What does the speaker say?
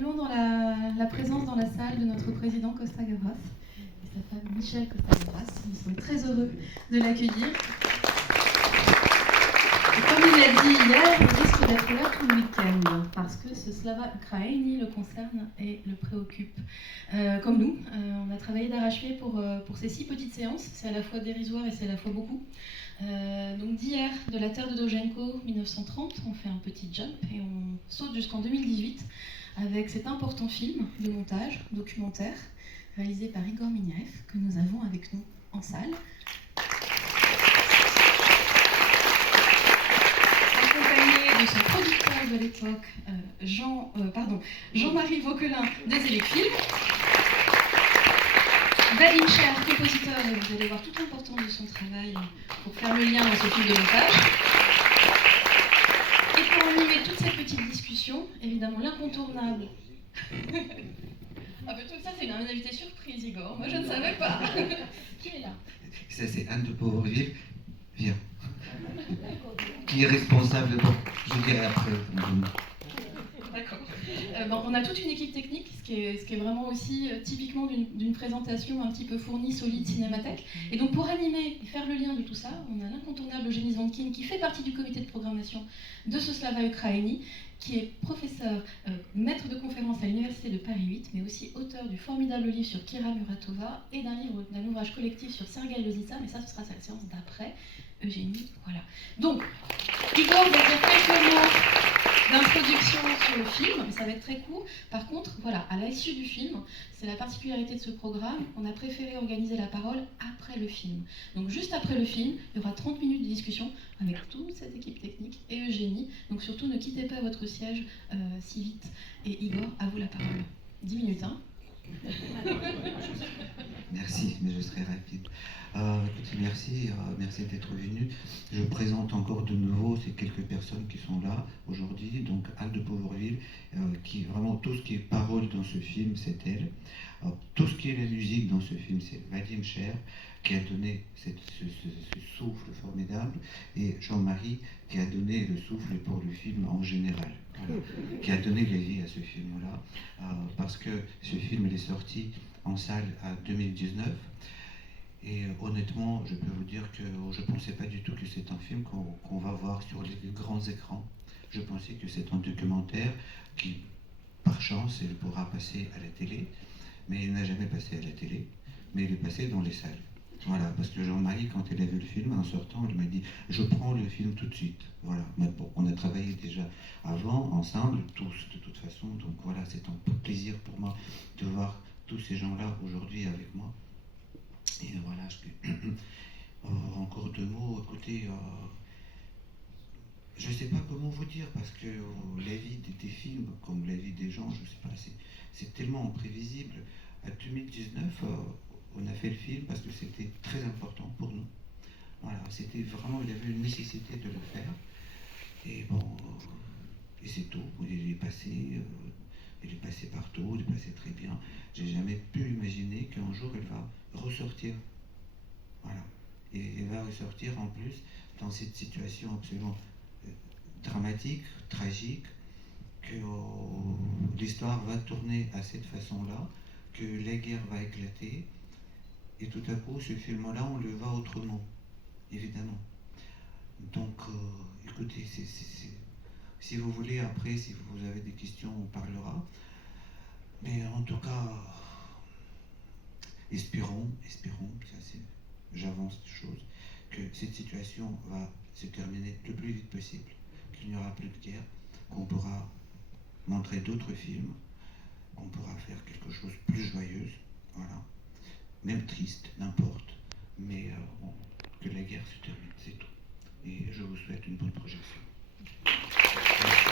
saluons dans la présence dans la salle de notre président Costa Gavras et sa femme Michel Costa Gavras. Nous sommes très heureux de l'accueillir. Et comme il l'a dit hier, il risque d'être là tout le week-end parce que ce Slava Ukraini le concerne et le préoccupe. Comme nous, on a travaillé d'arrache-pied pour ces 6 petites séances. C'est à la fois dérisoire et c'est à la fois beaucoup. Donc d'hier, de la terre de Dojenko, 1930, on fait un petit jump et on saute jusqu'en 2018 avec cet important film de montage documentaire réalisé par Igor Mineev que nous avons avec nous en salle. Accompagné de son producteur de l'époque, Jean-Marie Vauquelin des Électfilms. Vadim Cher, compositeur, et vous allez voir toute l'importance de son travail pour faire le lien dans ce film de montage. Et pour animer toute cette petite discussion, évidemment l'incontournable. Ah ben tout ça c'est une invitée surprise, Igor, moi je ne savais pas. Qui est là? Ça c'est Anne de Pauvreville, viens. Qui est responsable, bon, je dirai après. D'accord. On a toute une équipe technique, ce qui est vraiment aussi typiquement d'une présentation un petit peu fournie, solide, cinémathèque. Et donc pour animer et faire le lien de tout ça, on a l'incontournable Eugénie Zvontkine qui fait partie du comité de programmation de ce Slava Ukraini, qui est professeur, maître de conférence à l'Université de Paris 8, mais aussi auteur du formidable livre sur Kira Muratova et d'un ouvrage collectif sur Sergueï Lozitsa, mais ça ce sera sa séance d'après. Eugénie, voilà. Donc, Igor va dire quelques mots d'introduction sur le film, mais ça va être très court. Par contre, voilà, à l'issue du film, c'est la particularité de ce programme, on a préféré organiser la parole après le film. Donc juste après le film, il y aura 30 minutes de discussion avec toute cette équipe technique et Eugénie. Donc surtout, ne quittez pas votre siège si vite. Et Igor, à vous la parole. 10 minutes, hein. Merci, mais je serai rapide. Écoutez, merci d'être venu. Je présente encore de nouveau ces quelques personnes qui sont là aujourd'hui. Donc Anne de Pauvreville, qui vraiment tout ce qui est parole dans ce film, c'est elle. Tout ce qui est la musique dans ce film, c'est Vadim Cher qui a donné ce souffle formidable, et Jean-Marie qui a donné le souffle pour le film en général, voilà, qui a donné la vie à ce film-là, parce que ce film il est sorti en salle en 2019. Et honnêtement, je peux vous dire que je ne pensais pas du tout que c'est un film qu'on va voir sur les grands écrans. Je pensais que c'est un documentaire qui, par chance, il pourra passer à la télé, mais il n'a jamais passé à la télé, mais il est passé dans les salles. Voilà, parce que Jean-Marie, quand il a vu le film, en sortant, il m'a dit « Je prends le film tout de suite ». Voilà, bon, on a travaillé déjà avant, ensemble, tous, de toute façon, donc voilà, c'est un plaisir pour moi de voir tous ces gens-là aujourd'hui avec moi. Et voilà, encore 2 mots, écoutez, je ne sais pas comment vous dire, parce que la vie des films, comme la vie des gens, je ne sais pas, c'est tellement imprévisible. En 2019, on a fait le film parce que c'était très important pour nous. Voilà, c'était vraiment, il y avait une nécessité de le faire. Et bon, et c'est tout, il est passé partout, il est passé très bien. J'ai jamais pu imaginer qu'un jour il va ressortir. Voilà. Et il va ressortir en plus dans cette situation absolument dramatique, tragique, que l'histoire va tourner à cette façon-là, que la guerre va éclater, et tout à coup, ce film-là, on le voit autrement, évidemment. Donc, écoutez, si vous voulez, après, si vous avez des questions, on parlera. Mais en tout cas, espérons, j'avance des choses, que cette situation va se terminer le plus vite possible, qu'il n'y aura plus de guerre, qu'on pourra montrer d'autres films, qu'on pourra faire quelque chose de plus joyeuse, voilà, même triste, n'importe, mais bon, que la guerre se termine, c'est tout. Et je vous souhaite une bonne projection. Merci.